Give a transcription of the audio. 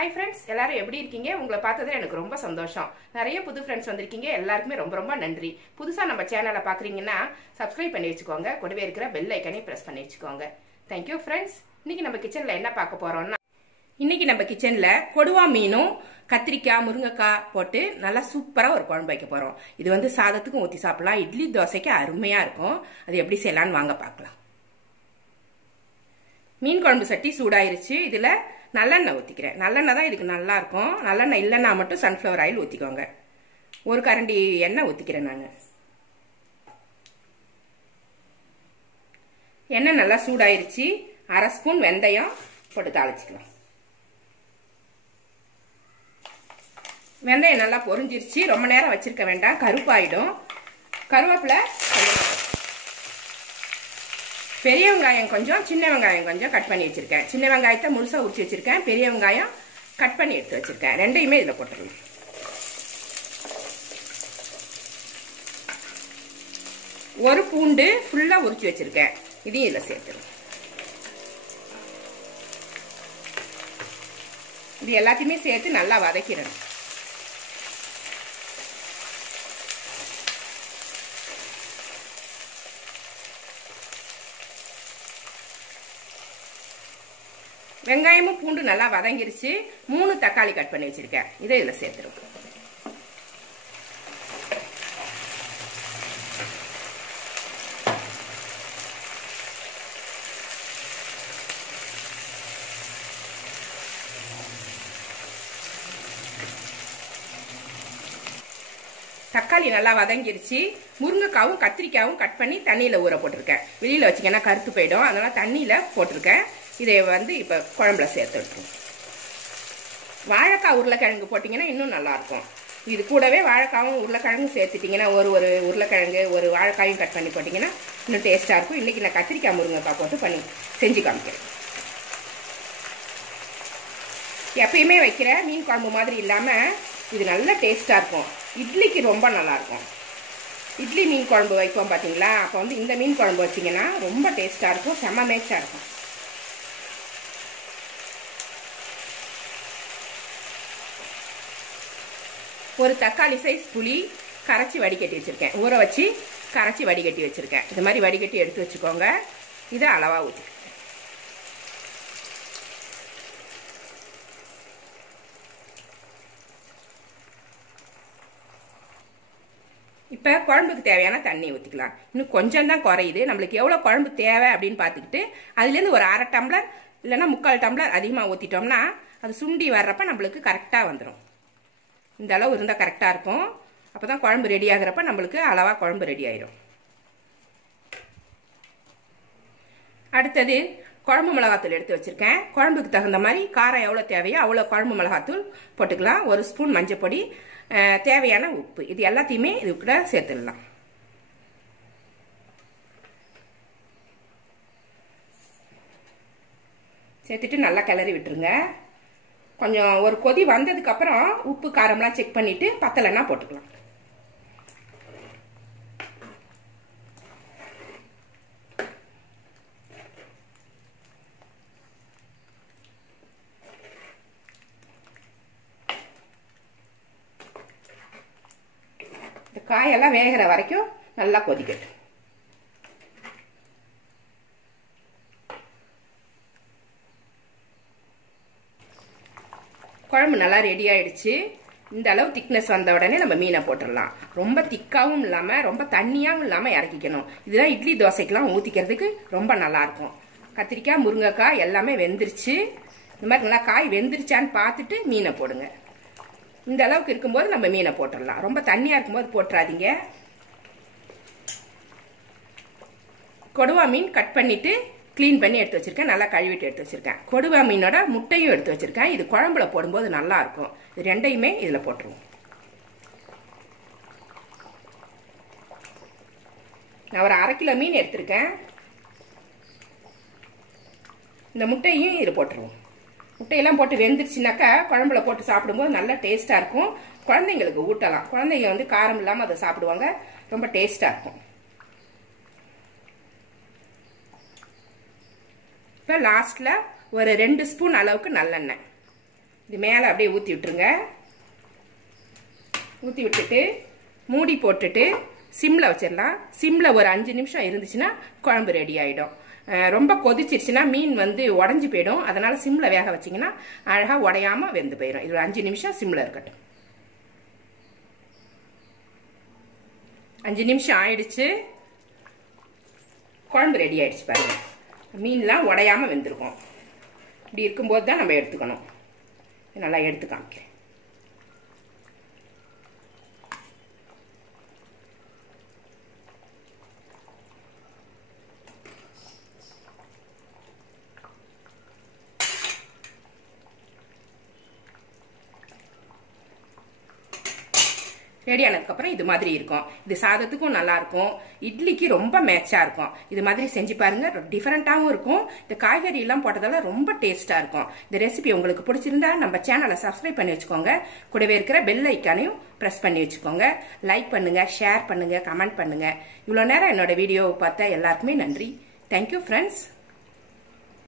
Hi friends, எல்லாரும் எப்படி இருக்கீங்க? உங்களை பார்த்தது எனக்கு ரொம்ப சந்தோஷம். நிறைய புது ஃப்ரெண்ட்ஸ் வந்திருக்கீங்க. எல்லாருக்குமே ரொம்ப ரொம்ப நன்றி. புதுசாக நம்ம சேனலை பார்க்குறீங்கன்னா சப்ஸ்கிரைப் பண்ணி வச்சுக்கோங்க. கூடவே இருக்கிற பெல் ஐக்கனையும் ப்ரெஸ் பண்ணி வச்சுக்கோங்க. Thank you friends. இன்னைக்கு நம்ம கிச்சனில் என்ன பார்க்க போறோம்னா, இன்னைக்கு நம்ம கிச்சனில் கொடுவா மீனும் கத்திரிக்காய் முருங்கைக்காய் போட்டு நல்லா சூப்பராக ஒரு குழம்பு வைக்க போகிறோம். இது வந்து சாதத்துக்கும் ஊற்றி சாப்பிடலாம், இட்லி தோசைக்கு அருமையாக இருக்கும். அது எப்படி செய்யலான்னு வாங்க பார்க்கலாம். மீன் குழம்பு சட்டி சூடாயிருச்சு. இதில் நல்லெண்ணெய் ஊற்றிக்கிறேன். நல்லெண்ணெய் தான் இதுக்கு நல்லா இருக்கும். நல்லெண்ணெய் இல்லைன்னா மட்டும் சன்ஃப்ளவர் ஆயில் ஊற்றிக்கோங்க. ஒரு கரண்டி எண்ணெய் ஊற்றிக்கிறேன். நான் எண்ணெய் நல்லா சூடாயிருச்சு. அரை ஸ்பூன் வெந்தயம் போட்டு தாளிச்சுக்கலாம். வெந்தயம் நல்லா பொரிஞ்சிருச்சு. ரொம்ப நேரம் வச்சிருக்க வேண்டாம், கருப்பாயிடும். கருவேப்பிலை, பெரிய வெங்காயம் கொஞ்சம், சின்ன வெங்காயம் கொஞ்சம் கட் பண்ணி வச்சிருக்கேன். சின்ன வெங்காயத்தை முழுசா உரிச்சு வச்சிருக்கேன். பெரிய வெங்காயம் கட் பண்ணி எடுத்து வச்சிருக்கேன். ரெண்டையுமே இதில் போட்டுருங்க. ஒரு பூண்டு ஃபுல்லா உரிச்சு வச்சிருக்கேன். இதையும் இதில் சேர்த்துருங்க. இது எல்லாத்தையுமே சேர்த்து நல்லா வதக்கிடணும். வெங்காயமும் பூண்டு நல்லா வதங்கிருச்சு. 3 தக்காளி கட் பண்ணி வச்சிருக்கேன். இதை இதில் சேர்த்துருவோம். தக்காளி நல்லா வதங்கிருச்சு. முருங்கைக்காவும் கத்திரிக்காவும் கட் பண்ணி தண்ணியில் ஊற போட்டிருக்கேன். வெளியில் வச்சிங்கன்னா கருத்து போயிடும், அதனால தண்ணியில் போட்டிருக்கேன். இதை வந்து இப்போ குழம்புல சேர்த்து விட்டுருவோம். வாழைக்காய் உருளைக்கிழங்கு போட்டிங்கன்னா இன்னும் நல்லாயிருக்கும். இது கூடவே வாழைக்காவும் உருளைக்கிழங்கும் சேர்த்துட்டிங்கன்னா, ஒரு உருளைக்கிழங்கு ஒரு வாழைக்காயும் கட் பண்ணி போட்டிங்கன்னா இன்னும் டேஸ்ட்டாக இருக்கும். இன்றைக்கி நான் கத்திரிக்காய் முருங்கைக்காய் போட்டு செஞ்சு காமிக்கிறேன். எப்பயுமே வைக்கிற மீன் குழம்பு மாதிரி இல்லாமல் இது நல்ல டேஸ்ட்டாக இருக்கும். இட்லிக்கு ரொம்ப நல்லாயிருக்கும். இட்லி மீன் குழம்பு வைப்போம் பார்த்தீங்களா, அப்போ வந்து இந்த மீன் குழம்பு வச்சிங்கன்னா ரொம்ப டேஸ்ட்டாக இருக்கும், செம்ம மேட்சாக இருக்கும். ஒரு தக்காளி சைஸ் புளி கரைச்சி வடிகட்டி வச்சுருக்கேன். ஊற வச்சு கரைச்சி வடிகட்டி வச்சுருக்கேன். இது மாதிரி வடிகட்டி எடுத்து வச்சுக்கோங்க. இதை அளவாக ஊற்றி இப்போ குழம்புக்கு தேவையான தண்ணி ஊற்றிக்கலாம். இன்னும் கொஞ்சம் தான் குறையுது. நம்மளுக்கு எவ்வளோ குழம்பு தேவை அப்படின்னு பார்த்துக்கிட்டு அதுலேருந்து ஒரு அரை டம்ளர் இல்லைன்னா 3/4 டம்ளர் அதிகமாக ஊற்றிட்டோம்னா அது சுண்டி வர்றப்ப நம்மளுக்கு கரெக்டாக வந்துடும். இந்த அளவு இருந்தால் கரெக்டாக இருக்கும். அப்போ தான் குழம்பு ரெடி ஆகிறப்ப நம்மளுக்கு அளவாக குழம்பு ரெடி ஆயிடும். அடுத்தது குழம்பு மிளகாத்தூள் எடுத்து வச்சுருக்கேன். குழம்புக்கு தகுந்த மாதிரி காரம் எவ்வளோ தேவையோ அவ்வளோ குழம்பு மிளகாத்தூள் போட்டுக்கலாம். ஒரு ஸ்பூன் மஞ்சப்பொடி, தேவையான உப்பு, இது எல்லாத்தையுமே இது கூட சேர்த்துடலாம். சேர்த்துட்டு நல்லா கிளறி விட்டுருங்க. கொஞ்சம் ஒரு கொதி வந்ததுக்கு அப்புறம் உப்பு காரம்லாம் செக் பண்ணிட்டு பத்தலைன்னா போட்டுக்கலாம். இந்த காயெல்லாம் வேகிற வரைக்கும் நல்லா கொதிக்கட்டும். குழம்பு நல்லா ரெடி ஆயிடுச்சு. இந்த அளவு திக்னஸ் வந்த உடனே நம்ம மீனை போட்டுடலாம். ரொம்ப திக்காவும் இல்லாமல் ரொம்ப தண்ணியாகவும் இல்லாமல் இறக்கிக்கணும். இதுதான் இட்லி தோசைக்கெல்லாம் ஊற்றிக்கிறதுக்கு ரொம்ப நல்லா இருக்கும். கத்திரிக்காய் முருங்கைக்காய் எல்லாமே வெந்துருச்சு. இந்த மாதிரி நல்லா காய் வெந்துருச்சான்னு பார்த்துட்டு மீனை போடுங்க. இந்த அளவுக்கு இருக்கும்போது நம்ம மீனை போட்டுடலாம். ரொம்ப தண்ணியாக இருக்கும்போது போட்டுறாதீங்க. கொடுவா மீன் கட் பண்ணிட்டு கிளீன் பண்ணி எடுத்து வச்சிருக்கேன். நல்லா கழுவிட்டு எடுத்து வச்சிருக்கேன். கொடுவா மீனோட முட்டையும் எடுத்து வச்சிருக்கேன். இது குழம்புல போடும்போது நல்லா இருக்கும். இது ரெண்டையுமே இதில் போட்டுருவோம். நான் ஒரு 1/2 கிலோ மீன் எடுத்திருக்கேன். இந்த முட்டையும் இதில் போட்டுருவோம். முட்டையெல்லாம் போட்டு வெந்துருச்சுனாக்கா குழம்புல போட்டு சாப்பிடும்போது நல்லா டேஸ்ட்டாக இருக்கும். குழந்தைங்களுக்கு ஊட்டலாம். குழந்தைங்க வந்து காரம் இல்லாமல் அதை சாப்பிடுவாங்க. ரொம்ப டேஸ்ட்டாக இருக்கும். இப்போ லாஸ்ட்டில் ஒரு 2 ஸ்பூன் அளவுக்கு நல்லெண்ணெய். இது மேலே அப்படியே ஊற்றி விட்டுருங்க. ஊற்றி விட்டுட்டு மூடி போட்டுட்டு சிம்மில் வச்சிடலாம். சிம்மில் ஒரு 5 நிமிஷம் இருந்துச்சுன்னா குழம்பு ரெடி ஆகிடும். ரொம்ப கொதிச்சிருச்சுன்னா மீன் வந்து உடஞ்சி போயிடும். அதனால் சிம்மில் வேக வச்சிங்கன்னா அழகாக உடையாமல் வெந்து போயிடும். இது ஒரு 5 நிமிஷம் சிம்மில் இருக்கட்டும். 5 நிமிஷம் ஆயிடுச்சு. குழம்பு ரெடி ஆயிடுச்சு பாருங்க. மீன்லாம் உடையாமல் வெந்திருக்கும். இப்படி இருக்கும்போது தான் நம்ம எடுத்துக்கணும். நல்லா எடுத்து காமிக்கிறேன். ரெடி ஆனதுக்கப்புறம் இது மாதிரி இருக்கும். இது சாதத்துக்கும் நல்லா இருக்கும், இட்லிக்கு ரொம்ப மேட்சாக இருக்கும். இது மாதிரி செஞ்சு பாருங்க. டிஃப்ரெண்ட்டாகவும் இருக்கும். இந்த காய்கறி எல்லாம் போட்டதால ரொம்ப டேஸ்ட்டாக இருக்கும். இந்த ரெசிபி உங்களுக்கு பிடிச்சிருந்தா நம்ம சேனலை சப்ஸ்கிரைப் பண்ணி வச்சுக்கோங்க. கூடவே இருக்கிற பெல் ஐக்கானையும் ப்ரெஸ் பண்ணி வச்சுக்கோங்க. லைக் பண்ணுங்க, ஷேர் பண்ணுங்க, கமெண்ட் பண்ணுங்க. இவ்வளோ நேரம் என்னோட வீடியோவை பார்த்தா எல்லாருக்குமே நன்றி. Thank you friends.